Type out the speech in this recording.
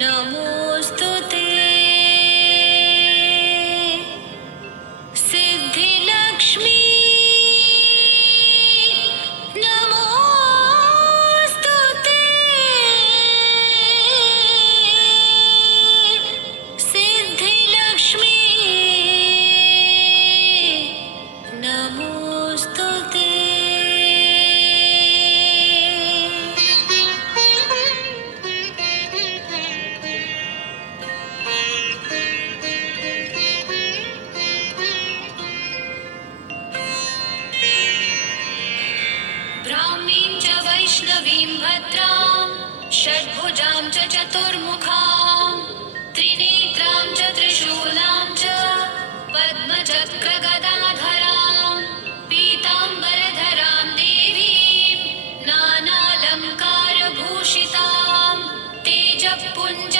नमोऽस्तु ते सिद्धिलक्ष्मी नमोऽस्तु ते सिद्धिलक्ष्मी नमोऽस्तु ते ब्राह्मीं च वैष्णवीं भद्रां षड्भुजां च चतुर्मुखां त्रिनेत्रां च त्रिशूलां च पद्मचक्रगदाधरां पीताम्बरधरां देवीं नानालङ्कारभूषितां तेजःपुञ्ज